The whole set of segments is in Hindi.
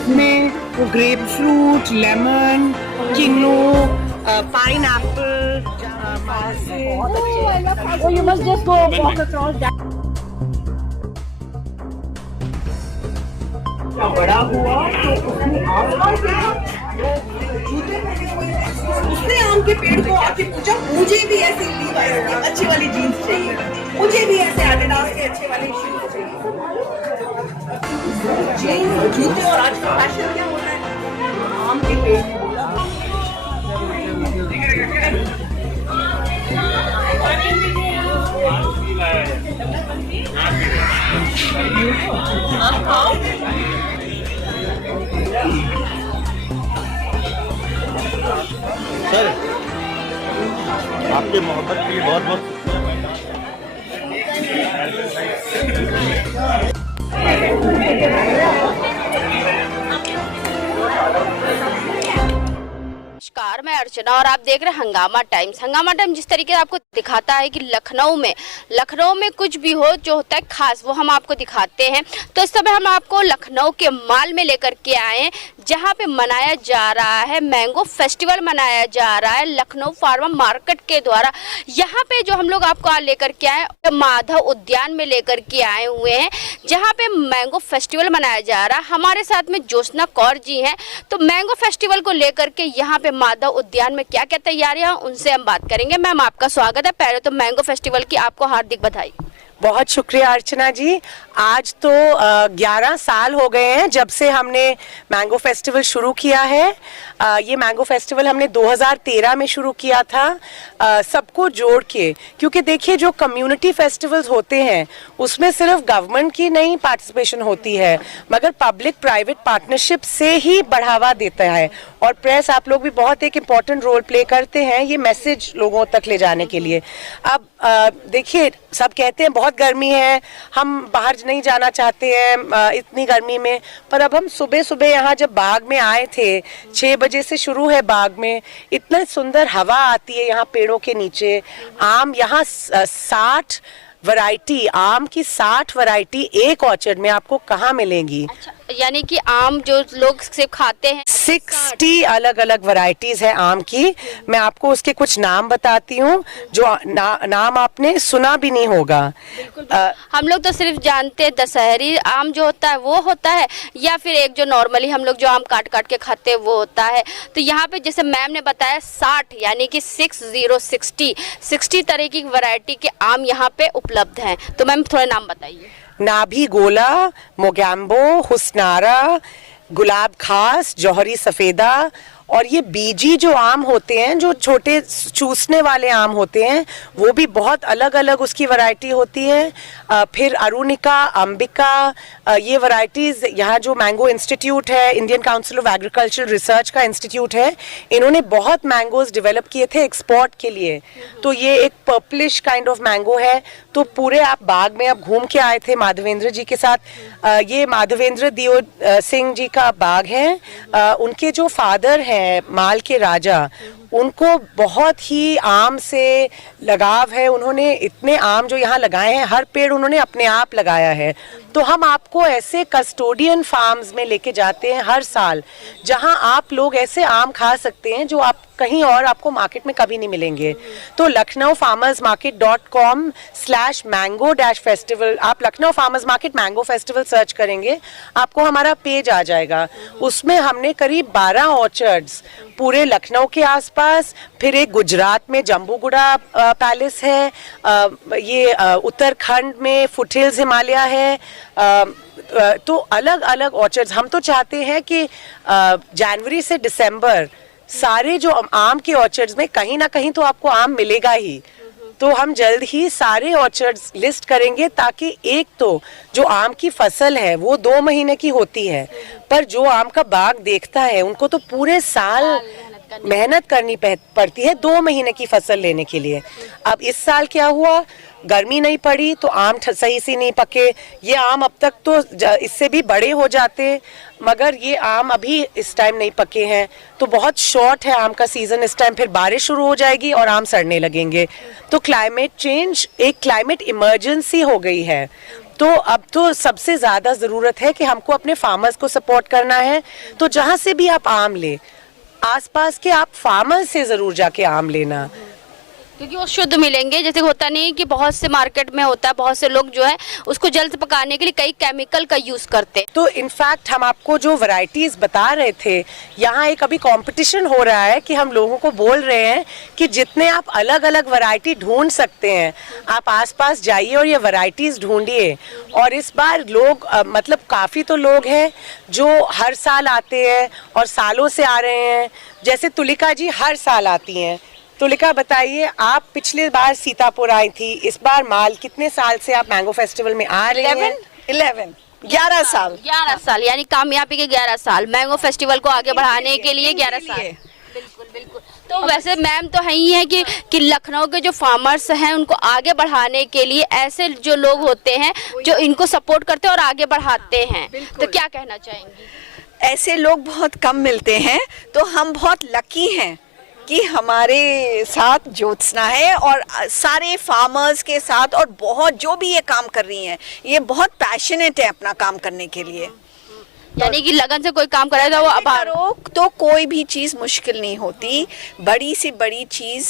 इसमें वो grapefruit, lemon, kinnow, pineapple, You must just go walk across that. बड़ा हुआ तो उसने आम के पेड़ को आके पूछा, मुझे भी ऐसे लीवाइस की अच्छी वाली जीन्स चाहिए, मुझे भी ऐसे एडिडास के अच्छे वाले शूज चाहिए। जीन्स, जूते और आज का फैशन क्या हो रहा है, आम के पेड़ में बोला। सर, आपके मोहब्बत के लिए बहुत बहुत नमस्कार, मैं अर्चना और आप देख रहे हैं हंगामा टाइम्स। हंगामा टाइम्स जिस तरीके से आपको दिखाता है कि लखनऊ में कुछ भी हो जो होता है खास, वो हम आपको दिखाते हैं। तो इस समय हम आपको लखनऊ के माल में लेकर के आए हैं, जहां पे मनाया जा रहा है मैंगो फेस्टिवल मनाया जा रहा है लखनऊ फार्मा मार्केट के द्वारा। यहाँ पे जो हम लोग आपको आज लेकर के आए माधव उद्यान में लेकर के आए हुए हैं, जहाँ पे मैंगो फेस्टिवल मनाया जा रहा है। हमारे साथ में ज्योत्सना कौर जी हैं। तो मैंगो फेस्टिवल को लेकर के यहाँ पे माधव उद्यान में क्या क्या तैयारियां, उनसे हम बात करेंगे। मैम, आपका स्वागत है। पहले तो मैंगो फेस्टिवल की आपको हार्दिक बधाई। बहुत शुक्रिया अर्चना जी। आज तो 11 साल हो गए हैं जब से हमने मैंगो फेस्टिवल शुरू किया है। ये मैंगो फेस्टिवल हमने 2013 में शुरू किया था, सबको जोड़ के। क्योंकि देखिए, जो कम्युनिटी फेस्टिवल्स होते हैं उसमें सिर्फ गवर्नमेंट की नहीं पार्टिसिपेशन होती है, मगर पब्लिक प्राइवेट पार्टनरशिप से ही बढ़ावा देता है। और प्रेस, आप लोग भी बहुत एक इम्पॉर्टेंट रोल प्ले करते हैं ये मैसेज लोगों तक ले जाने के लिए। अब देखिए, सब कहते हैं बहुत गर्मी है, हम बाहर नहीं जाना चाहते हैं इतनी गर्मी में, पर अब हम सुबह सुबह यहाँ जब बाग में आए थे, 6 बजे से शुरू है बाग में, इतना सुंदर हवा आती है यहाँ पेड़ों के नीचे। आम यहाँ 60 वैरायटी, आम की 60 वैरायटी एक ऑर्चर्ड में आपको कहाँ मिलेंगी। अच्छा, यानी कि आम जो लोग सिर्फ खाते हैं 60 अलग अलग वैरायटीज है आम की। मैं आपको उसके कुछ नाम बताती हूँ जो नाम आपने सुना भी नहीं होगा। हम लोग तो सिर्फ जानते हैं दशहरी आम जो होता है वो होता है, या फिर एक जो नॉर्मली हम लोग जो आम काट काट के खाते हैं वो होता है। तो यहाँ पे जैसे मैम ने बताया 60 यानी कि 60 तरह की वैरायटी के आम यहाँ पे उपलब्ध हैं। तो मैम थोड़े नाम बताइए। नाभी गोला, मोगैम्बो, हुस्नारा, गुलाब खास, जौहरी सफ़ेदा, और ये बीजी जो आम होते हैं, जो छोटे चूसने वाले आम होते हैं, वो भी बहुत अलग अलग उसकी वैरायटी होती है। फिर अरुणिका, अंबिका, ये वैरायटीज़ यहाँ जो मैंगो इंस्टीट्यूट है, Indian council of agriculture research का इंस्टीट्यूट है, इन्होंने बहुत मैंगोज डेवलप किए थे एक्सपोर्ट के लिए। तो ये एक पर्पलिश काइंड ऑफ मैंगो है। तो पूरे आप बाग में अब घूम के आए थे माधवेंद्र जी के साथ। ये माधवेंद्र दियो सिंह जी का बाग है। उनके जो फादर हैं माल के राजा, उनको बहुत ही आम से लगाव है। उन्होंने इतने आम जो यहाँ लगाए हैं, हर पेड़ उन्होंने अपने आप लगाया है। तो हम आपको ऐसे कस्टोडियन फार्म्स में लेके जाते हैं हर साल, जहाँ आप लोग ऐसे आम खा सकते हैं जो आप कहीं और आपको मार्केट में कभी नहीं मिलेंगे। तो lucknowfarmersmarket.com/mango-festival, आप Lucknow farmers market mango festival search करेंगे, आपको हमारा पेज आ जाएगा। उसमें हमने करीब 12 ऑर्चर्ड्स पूरे लखनऊ के आसपास, फिर एक गुजरात में जम्बूगुड़ा पैलेस है, ये उत्तराखंड में फुटहिल्स हिमालय है। तो अलग अलग ऑर्चर्ड्स, हम तो चाहते हैं कि जनवरी से दिसंबर सारे जो आम के ऑर्चर्ड्स में कहीं ना कहीं तो आपको आम मिलेगा ही। तो हम जल्द ही सारे ऑर्चर्ड्स लिस्ट करेंगे, ताकि एक तो जो आम की फसल है वो 2 महीने की होती है, पर जो आम का बाग देखता है उनको तो पूरे साल मेहनत करनी पड़ती है 2 महीने की फसल लेने के लिए। अब इस साल क्या हुआ, गर्मी नहीं पड़ी तो आम सही से नहीं पके। ये आम अब तक तो इससे भी बड़े हो जाते, मगर ये आम अभी इस टाइम नहीं पके हैं। तो बहुत शॉर्ट है आम का सीजन इस टाइम, फिर बारिश शुरू हो जाएगी और आम सड़ने लगेंगे। तो क्लाइमेट चेंज, एक क्लाइमेट इमरजेंसी हो गई है। तो अब तो सबसे ज़्यादा ज़रूरत है कि हमको अपने फार्मर्स को सपोर्ट करना है। तो जहाँ से भी आप आम ले, आसपास के आप फार्मर से ज़रूर जाके आम लेना, क्योंकि वो शुद्ध मिलेंगे। जैसे होता नहीं कि बहुत से मार्केट में होता है, बहुत से लोग जो है उसको जल्द पकाने के लिए कई केमिकल का यूज करते हैं। तो इनफैक्ट हम आपको जो वैरायटीज बता रहे थे, यहाँ एक अभी कंपटीशन हो रहा है कि हम लोगों को बोल रहे हैं कि जितने आप अलग अलग वैरायटी ढूंढ सकते हैं, आप आसपास जाइए और ये वैरायटीज ढूंढिए। और इस बार लोग मतलब काफ़ी तो लोग हैं जो हर साल आते हैं और सालों से आ रहे हैं। जैसे तुलिका जी हर साल आती हैं। तुलिका बताइए, आप पिछले बार सीतापुर आई थी, इस बार माल कितने साल से आप मैंगो फेस्टिवल में आ रहे हैं? 11 साल। 11 साल यानी कामयाबी के 11 साल, मैंगो फेस्टिवल को आगे बढ़ाने के लिए 11 साल। बिल्कुल बिल्कुल। तो वैसे मैम तो है ही है कि लखनऊ के जो फार्मर्स हैं उनको आगे बढ़ाने के लिए ऐसे जो लोग होते हैं जो इनको सपोर्ट करते हैं और आगे बढ़ाते हैं, तो क्या कहना चाहेंगी? ऐसे लोग बहुत कम मिलते हैं, तो हम बहुत लकी हैं कि हमारे साथ ज्योत्सना है और सारे फार्मर्स के साथ, और बहुत जो भी ये काम कर रही हैं ये बहुत पैशनेट है अपना काम करने के लिए। यानी कि लगन से कोई काम करेगा वो आभार तो कोई भी चीज मुश्किल नहीं होती, बड़ी से बड़ी चीज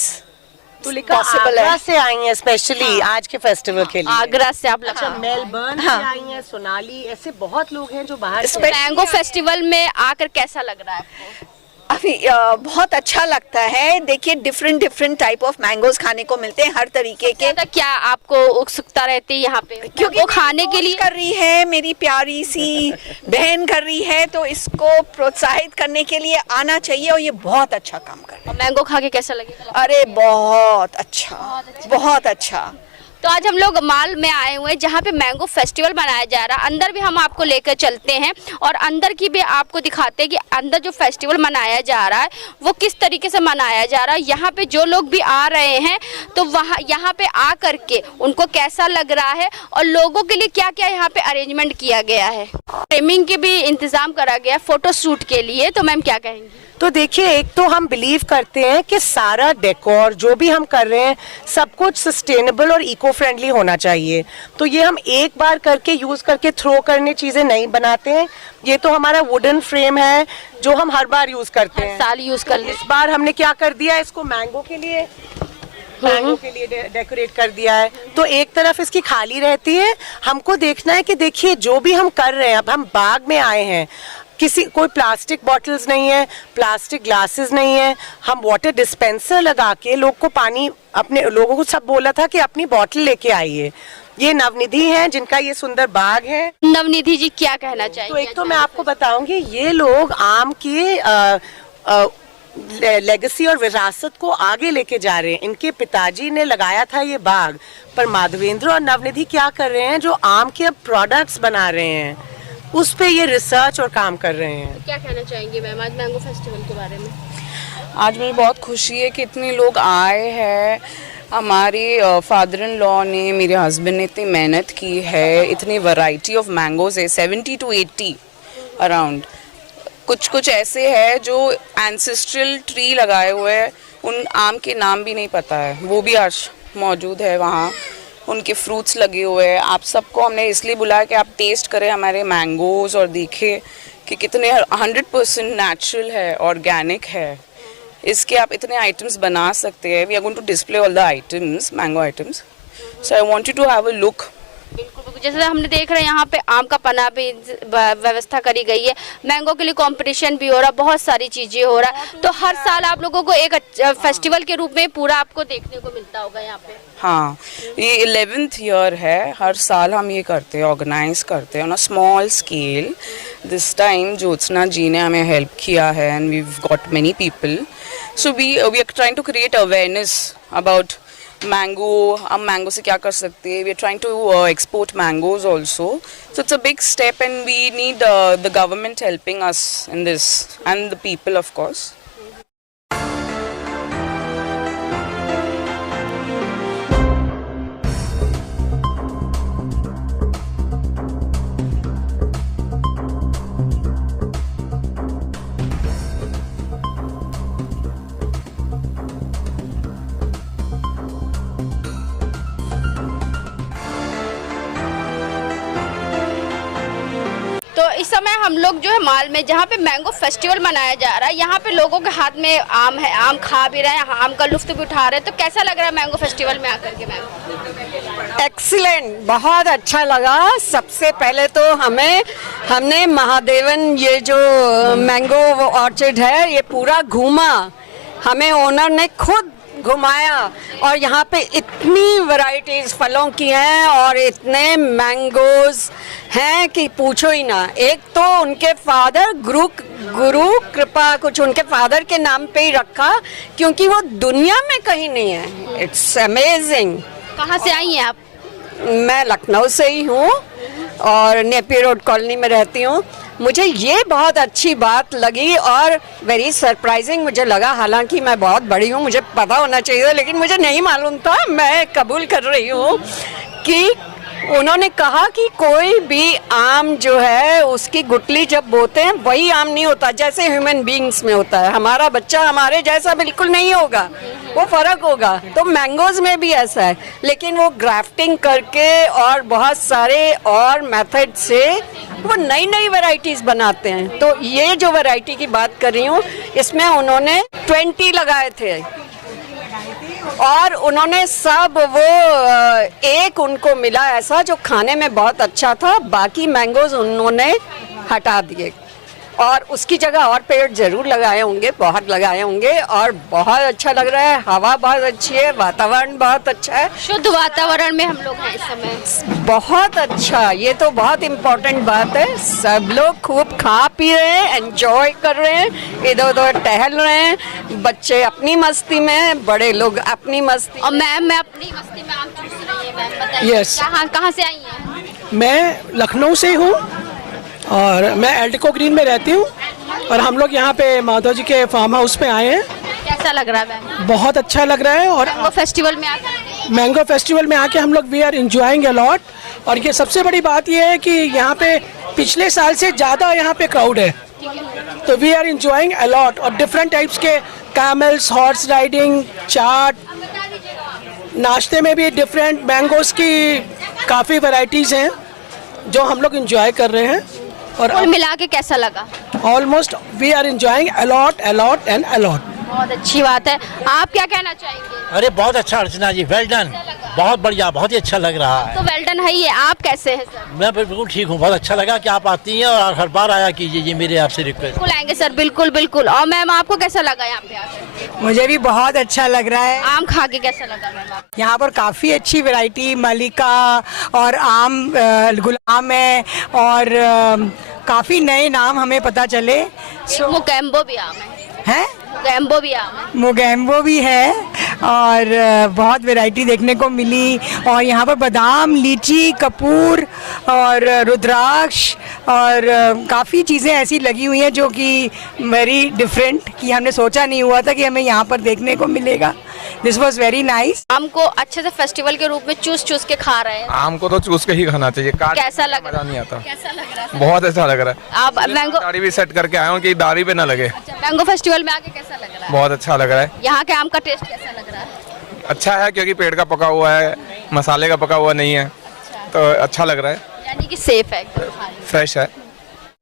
तुलिका पॉसिबल है। आगरा से आई हैं स्पेशली आज के फेस्टिवल के लिए। आगरा से आप अच्छा, मेलबर्न से आई हैं, सोनाली, ऐसे बहुत लोग हैं जो बाहर से। मैंगो फेस्टिवल में आकर कैसा लग रहा है आपको? अभी बहुत अच्छा लगता है। देखिए डिफरेंट टाइप ऑफ मैंगोज खाने को मिलते हैं, हर तरीके के। तो क्या आपको उत्सुकता रहती है यहाँ पे, क्योंकि वो खाने के लिए कर रही है, मेरी प्यारी सी बहन कर रही है, तो इसको प्रोत्साहित करने के लिए आना चाहिए और ये बहुत अच्छा काम कर रही है। मैंगो खा के कैसा लगेगा? अरे बहुत अच्छा, बहुत अच्छा। तो आज हम लोग माल में आए हुए हैं जहाँ पे मैंगो फेस्टिवल मनाया जा रहा है। अंदर भी हम आपको लेकर चलते हैं और अंदर की भी आपको दिखाते हैं कि अंदर जो फेस्टिवल मनाया जा रहा है वो किस तरीके से मनाया जा रहा है। यहाँ पे जो लोग भी आ रहे हैं तो वहाँ यहाँ पे आ करके उनको कैसा लग रहा है और लोगों के लिए क्या क्या यहाँ पे अरेंजमेंट किया गया है। फ्रेमिंग के भी इंतजाम करा गया है फोटो शूट के लिए, तो मैम क्या कहेंगी? तो देखिए, एक तो हम बिलीव करते हैं कि सारा डेकोर जो भी हम कर रहे हैं सब कुछ सस्टेनेबल और इको फ्रेंडली होना चाहिए। तो ये हम एक बार करके यूज करके थ्रो करने चीजें नहीं बनाते हैं। ये तो हमारा वुडन फ्रेम है जो हम हर बार यूज करते हैं, साल यूज कर इस बार हमने क्या कर दिया, इसको मैंगो के लिए डेकोरेट कर दिया है। तो एक तरफ इसकी खाली रहती है। हमको देखना है कि देखिए जो भी हम कर रहे हैं, अब हम बाग में आए हैं, कोई प्लास्टिक बॉटल्स नहीं है, प्लास्टिक ग्लासेस नहीं है। हम वाटर डिस्पेंसर लगा के लोग को पानी, अपने लोगों को सब बोला था कि अपनी बॉटल लेके आइए। ये नवनिधि हैं जिनका ये सुंदर बाग है। नवनिधि जी क्या कहना चाहिए? तो एक तो मैं आपको बताऊंगी, ये लोग आम की लेगेसी और विरासत को आगे लेके जा रहे हैं। इनके पिताजी ने लगाया था ये बाग, पर माधवेंद्र और नवनिधि क्या कर रहे हैं, जो आम के अब प्रोडक्ट्स बना रहे हैं उस पे ये रिसर्च और काम कर रहे हैं। क्या कहना चाहेंगे मैम आज मैंगो फेस्टिवल के बारे में? आज मुझे बहुत खुशी है कि इतने लोग आए हैं। हमारे फादर इन लॉ ने, मेरे हस्बैंड ने इतनी मेहनत की है। इतनी वैरायटी ऑफ मैंगोज है, 70 to 80 अराउंड। कुछ ऐसे हैं जो एंसेस्ट्रल ट्री लगाए हुए हैं, उन आम के नाम भी नहीं पता है, वो भी आज मौजूद है वहाँ। उनके फ्रूट्स लगे हुए हैं। आप सबको हमने इसलिए बुलाया कि आप टेस्ट करें हमारे मैंगोज़ और देखें कि कितने 100% नेचुरल है, ऑर्गेनिक है। इसके आप इतने आइटम्स बना सकते हैं। We are going to display all the items, mango items. So I want you to have a look. बिल्कुल, जैसे हमने देख रहे हैं यहाँ पे आम का पना भी व्यवस्था करी गई है, मैंगो के लिए कंपटीशन भी हो रहा है, बहुत सारी चीजें हो रहा है। तो हर साल आप लोगों को एक फेस्टिवल के रूप में पूरा आपको देखने को मिलता होगा यहाँ पे। हाँ, ये 11th ईयर है। हर साल हम ये करते हैं, ऑर्गेनाइज करते हैं on a small scale. This time Jyotsna ji ने हमें हेल्प किया है and we got many people. So we are trying to create awareness about mango. हम मैंगो से क्या कर सकते हैं। We are trying to export mangoes also. So it's a big step and we need the government helping us in this and the people of course. समय हम लोग जो है माल में जहाँ पे मैंगो फेस्टिवल मनाया जा रहा है, यहाँ पे लोगों के हाथ में आम है, आम खा भी रहे हैं, आम का लुत्फ भी उठा रहे हैं। तो कैसा लग रहा है मैंगो फेस्टिवल में आकर के मैम? एक्सीलेंट, बहुत अच्छा लगा। सबसे पहले तो हमने महादेवन ये जो मैंगो ऑर्चिड है ये पूरा घूमा, हमें ओनर ने खुद घुमाया और यहाँ पे इतनी वैरायटीज फलों की हैं और इतने मैंगोज हैं कि पूछो ही ना। एक तो उनके फादर गुरु कृपा कुछ उनके फादर के नाम पे ही रखा क्योंकि वो दुनिया में कहीं नहीं है। It's amazing. कहाँ से आई हैं आप? मैं लखनऊ से ही हूँ और नेपी रोड कॉलोनी में रहती हूँ। मुझे ये बहुत अच्छी बात लगी और वेरी सरप्राइजिंग मुझे लगा। हालांकि मैं बहुत बड़ी हूँ, मुझे पता होना चाहिए, लेकिन मुझे नहीं मालूम था। मैं कबूल कर रही हूँ कि उन्होंने कहा कि कोई भी आम जो है उसकी गुठली जब बोते हैं वही आम नहीं होता जैसे ह्यूमन बीइंग्स में होता है। हमारा बच्चा हमारे जैसा बिल्कुल नहीं होगा, वो फर्क होगा। तो मैंगोज में भी ऐसा है, लेकिन वो ग्राफ्टिंग करके और बहुत सारे और मेथड से वो नई नई वैरायटीज बनाते हैं। तो ये जो वैरायटी की बात कर रही हूँ इसमें उन्होंने 20 लगाए थे और उन्होंने सब वो एक उनको मिला ऐसा जो खाने में बहुत अच्छा था, बाकी मैंगोज उन्होंने हटा दिए और उसकी जगह और पेड़ जरूर लगाए होंगे, बहुत लगाए होंगे और बहुत अच्छा लग रहा है। हवा बहुत अच्छी है, वातावरण बहुत अच्छा है, शुद्ध वातावरण में हम लोग हैं इस समय। बहुत अच्छा। ये तो बहुत इम्पोर्टेंट बात है। सब लोग खूब खा पी रहे हैं, एंजॉय कर रहे हैं, इधर उधर टहल रहे हैं। बच्चे अपनी मस्ती में, बड़े लोग अपनी मस्ती। और मैम, मैं अपनी मस्ती में आम चूस रही है मैम, बताइए। Yes. कहाँ से आई हैं? मैं लखनऊ से हूँ और मैं एल्टिको ग्रीन में रहती हूँ और हम लोग यहाँ पे माधव जी के फार्म हाउस पे आए हैं। कैसा लग रहा है मैम बहुत अच्छा लग रहा है और मैंगो फेस्टिवल में आकर? मैंगो फेस्टिवल में आके हम लोग we are enjoying a lot. और ये सबसे बड़ी बात ये है कि यहाँ पे पिछले साल से ज़्यादा यहाँ पे क्राउड है, तो we are enjoying a lot. और डिफरेंट टाइप्स के कैमल्स, हॉर्स राइडिंग, चाट, नाश्ते में भी डिफरेंट मैंगोज की काफ़ी वैरायटीज़ हैं जो हम लोग इंजॉय कर रहे हैं। और कुल मिला के कैसा लगा? Almost we are enjoying a lot and a lot. बहुत अच्छी बात है। आप क्या कहना चाहेंगे? अरे बहुत अच्छा अर्चना जी, वेल डन, बहुत बढ़िया, बहुत ही अच्छा लग रहा है। तो वेल डन है ही है। आप कैसे हैं सर? मैं बिल्कुल ठीक हूँ, बहुत अच्छा लगा कि आप आती हैं और हर बार आया कीजिए, ये मेरे आपसे रिक्वेस्ट। बिल्कुल आएंगे सर, बिल्कुल बिल्कुल। और मैम, आपको कैसा लगा यहाँ पे आकर? मुझे भी बहुत अच्छा लग रहा है। आम खा के कैसा लगा मैम आपको? यहाँ पर काफ़ी अच्छी वैरायटी मलिका और आम गुलाम है और काफ़ी नए नाम हमें पता चले। मोगैम्बो भी आम है। मोगैम्बो भी आम है। मोगैम्बो भी है और बहुत वैरायटी देखने को मिली। और यहाँ पर बादाम, लीची, कपूर और रुद्राक्ष और काफ़ी चीज़ें ऐसी लगी हुई हैं जो कि वेरी डिफरेंट, कि हमने सोचा नहीं हुआ था कि हमें यहाँ पर देखने को मिलेगा। This was very nice. आम को अच्छे से फेस्टिवल के रूप में चूस चूस के खा रहे हैं। आम को तो चूस के ही खाना चाहिए। कैसा लग रहा मजा नहीं आता। कैसा लग रहा है? बहुत अच्छा लग रहा है। आप मैंगो दाढ़ी भी सेट करके आया हूँ कि दाढ़ी पे ना लगे। अच्छा, मैंगो फेस्टिवल में आके कैसा लग रहा है? बहुत अच्छा लग रहा है। यहाँ के आम का टेस्ट कैसा लग रहा है? अच्छा है क्योंकि पेड़ का पका हुआ है, मसाले का पका हुआ नहीं है, तो अच्छा लग रहा है, यानी कि सेफ है एकदम खाने। फ्रेश है।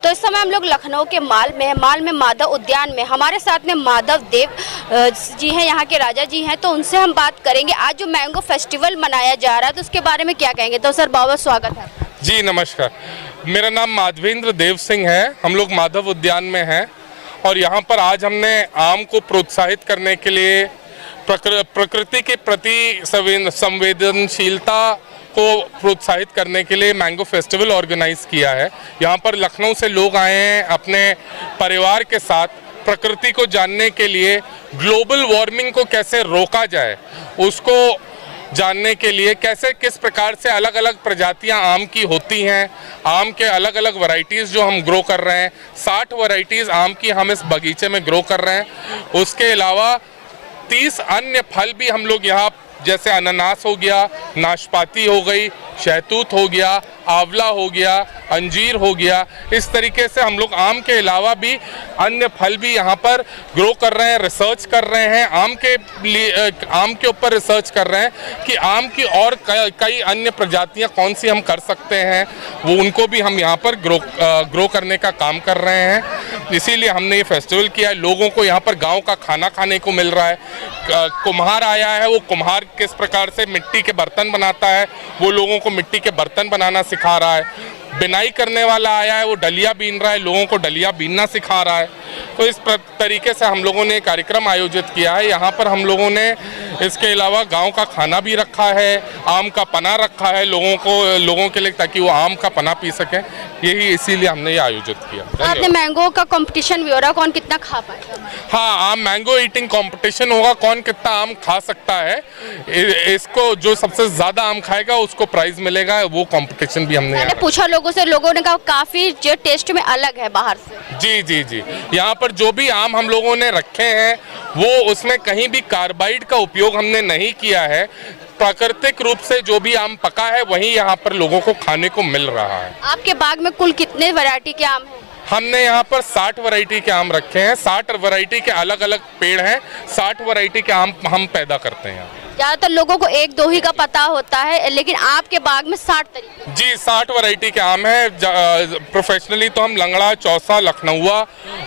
तो इस समय हम लोग लखनऊ के माल में है। माल में माधव उद्यान में हमारे साथ में माधव देव जी हैं, यहाँ के राजा जी हैं। तो उनसे हम बात करेंगे आज जो मैंगो फेस्टिवल मनाया जा रहा है तो उसके बारे में क्या कहेंगे। तो सर, बहुत बहुत स्वागत है। जी नमस्कार, मेरा नाम माधवेंद्र देव सिंह है। हम लोग माधव उद्यान में हैं और यहाँ पर आज हमने आम को प्रोत्साहित करने के लिए, प्रकृति के प्रति संवेदनशीलता को प्रोत्साहित करने के लिए मैंगो फेस्टिवल ऑर्गेनाइज किया है। यहाँ पर लखनऊ से लोग आए हैं अपने परिवार के साथ प्रकृति को जानने के लिए, ग्लोबल वार्मिंग को कैसे रोका जाए उसको जानने के लिए, कैसे किस प्रकार से अलग अलग प्रजातियां आम की होती हैं, आम के अलग अलग वैरायटीज़ जो हम ग्रो कर रहे हैं। 60 वैरायटीज़ आम की हम इस बगीचे में ग्रो कर रहे हैं। उसके अलावा 30 अन्य फल भी हम लोग यहाँ, जैसे अनानास हो गया, नाशपाती हो गई, शहतूत हो गया, आंवला हो गया, अंजीर हो गया। इस तरीके से हम लोग आम के अलावा भी अन्य फल भी यहाँ पर ग्रो कर रहे हैं, रिसर्च कर रहे हैं। आम के ऊपर रिसर्च कर रहे हैं कि आम की और कई अन्य प्रजातियाँ कौन सी हम कर सकते हैं, वो उनको भी हम यहाँ पर ग्रो करने का काम कर रहे हैं। इसीलिए हमने ये फेस्टिवल किया है। लोगों को यहाँ पर गांव का खाना खाने को मिल रहा है। कुम्हार आया है, वो कुम्हार किस प्रकार से मिट्टी के बर्तन बनाता है, वो लोगों को मिट्टी के बर्तन बनाना सिखा रहा है। बिनाई करने वाला आया है, वो डलिया बीन रहा है, लोगों को डलिया बीनना सिखा रहा है। तो इस तरीके से हम लोगों ने कार्यक्रम आयोजित किया है। यहाँ पर हम लोगों ने इसके अलावा गांव का खाना भी रखा है, आम का पना रखा है लोगों के लिए, ताकि वो आम का पना पी सकें। यही इसीलिए हमने ये आयोजित किया। आपने मैंगो का कंपटीशन भी हो रहा, कौन कितना खा पाएगा? हाँ, आम मैंगो ईटिंग कंपटीशन होगा, कौन कितना आम खा सकता है। इसको जो सबसे ज्यादा आम खाएगा उसको प्राइज मिलेगा। वो कंपटीशन भी हमने पूछा लोगों से, लोगों ने कहा काफी जो टेस्ट में अलग है बाहर से। जी जी जी, यहाँ पर जो भी आम हम लोगों ने रखे हैं वो उसमें कहीं भी कार्बाइड का उपयोग हमने नहीं किया है। प्राकृतिक रूप से जो भी आम पका है वही यहाँ पर लोगों को खाने को मिल रहा है। आपके बाग में कुल कितने वैरायटी के आम हैं? हमने यहाँ पर 60 वैरायटी के आम रखे हैं। 60 वैरायटी के अलग अलग पेड़ हैं। 60 वैरायटी के आम हम पैदा करते हैं। ज्यादातर लोगों को एक दो ही का पता होता है, लेकिन आपके बाग में 60 तरीके। जी, 60 वैरायटी के आम है। प्रोफेशनली तो हम लंगड़ा, चौसा, लखनऊआ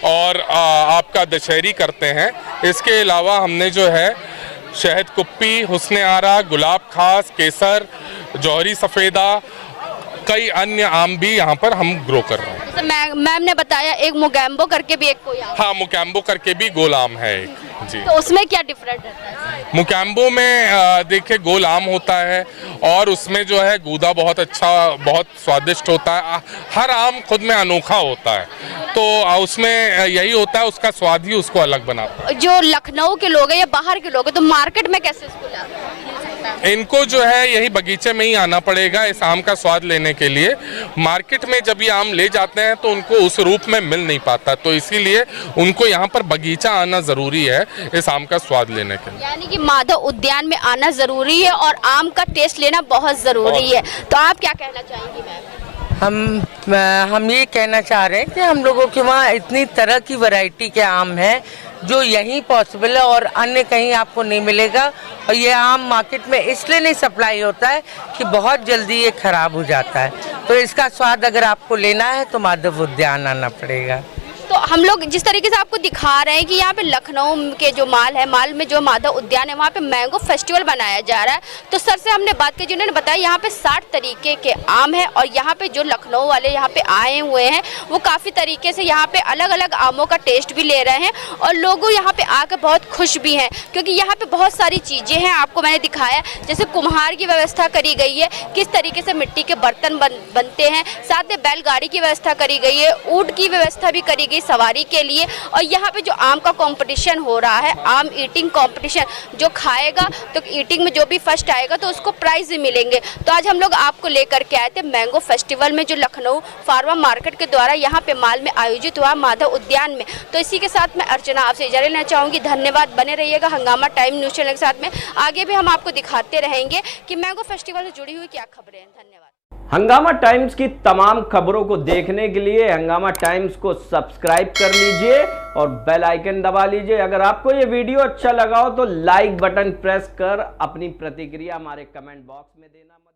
और आपका दशहरी करते हैं। इसके अलावा हमने जो है शहद कुप्पी, हुस्ने आरा, गुलाब खास, केसर, जौहरी सफेदा, कई अन्य आम भी यहाँ पर हम ग्रो कर रहे हैं। जैसे मैम ने बताया एक मोगैम्बो करके भी एक कोई आम। हाँ, मोगैम्बो करके भी गोल आम है एक। जी, तो उसमें क्या डिफरेंट रहता है? मोगैम्बो में देखिए गोल आम होता है और उसमें जो है गूदा बहुत अच्छा, बहुत स्वादिष्ट होता है। हर आम खुद में अनोखा होता है, तो उसमें यही होता है, उसका स्वाद ही उसको अलग बनाता है। जो लखनऊ के लोग हैं या बाहर के लोग हैं, तो मार्केट में कैसे इसको लाते हैं? इनको जो है यही बगीचे में ही आना पड़ेगा इस आम का स्वाद लेने के लिए। मार्केट में जब ये आम ले जाते हैं तो उनको उस रूप में मिल नहीं पाता, तो इसीलिए उनको यहाँ पर बगीचा आना जरूरी है इस आम का स्वाद लेने के लिए। यानी कि माधव उद्यान में आना जरूरी है और आम का टेस्ट लेना बहुत जरूरी है। तो आप क्या कहना चाहेंगी मैम? हम ये कहना चाह रहे हैं कि हम लोगों के वहाँ इतनी तरह की वैरायटी के आम हैं जो यहीं पॉसिबल है और अन्य कहीं आपको नहीं मिलेगा। और ये आम मार्केट में इसलिए नहीं सप्लाई होता है कि बहुत जल्दी ये खराब हो जाता है। तो इसका स्वाद अगर आपको लेना है तो माधव उद्यान आना पड़ेगा। तो हम लोग जिस तरीके से आपको दिखा रहे हैं कि यहाँ पे लखनऊ के जो माल में जो माधव उद्यान है वहाँ पे मैंगो फेस्टिवल बनाया जा रहा है। तो सर से हमने बात की, जिन्होंने बताया यहाँ पे 60 तरीके के आम है और यहाँ पे जो लखनऊ वाले यहाँ पे आए हुए हैं वो काफ़ी तरीके से यहाँ पे अलग अलग आमों का टेस्ट भी ले रहे हैं और लोग यहाँ पे आकर बहुत खुश भी हैं, क्योंकि यहाँ पे बहुत सारी चीज़ें हैं। आपको मैंने दिखाया जैसे कुम्हार की व्यवस्था करी गई है, किस तरीके से मिट्टी के बर्तन बनते हैं, साथ में बैलगाड़ी की व्यवस्था करी गई है, ऊँट की व्यवस्था भी करी गई सवारी के लिए। और यहाँ पे जो आम का कंपटीशन हो रहा है, आम ईटिंग कंपटीशन, जो खाएगा तो ईटिंग में जो भी फर्स्ट आएगा तो उसको प्राइज भी मिलेंगे। तो आज हम लोग आपको लेकर के आए थे मैंगो फेस्टिवल में, जो लखनऊ फार्मा मार्केट के द्वारा यहाँ पे माल में आयोजित हुआ माधव उद्यान में। तो इसी के साथ मैं अर्चना आपसे इजाज़त लेना चाहूँगी। धन्यवाद, बने रहिएगा हंगामा टाइम न्यूज़ चैनल के साथ में। आगे भी हम आपको दिखाते रहेंगे कि मैंगो फेस्टिवल से जुड़ी हुई क्या खबरें हैं। धन्यवाद। हंगामा टाइम्स की तमाम खबरों को देखने के लिए हंगामा टाइम्स को सब्सक्राइब कर लीजिए और बेल आइकन दबा लीजिए। अगर आपको ये वीडियो अच्छा लगा हो तो लाइक बटन प्रेस कर अपनी प्रतिक्रिया हमारे कमेंट बॉक्स में देना मत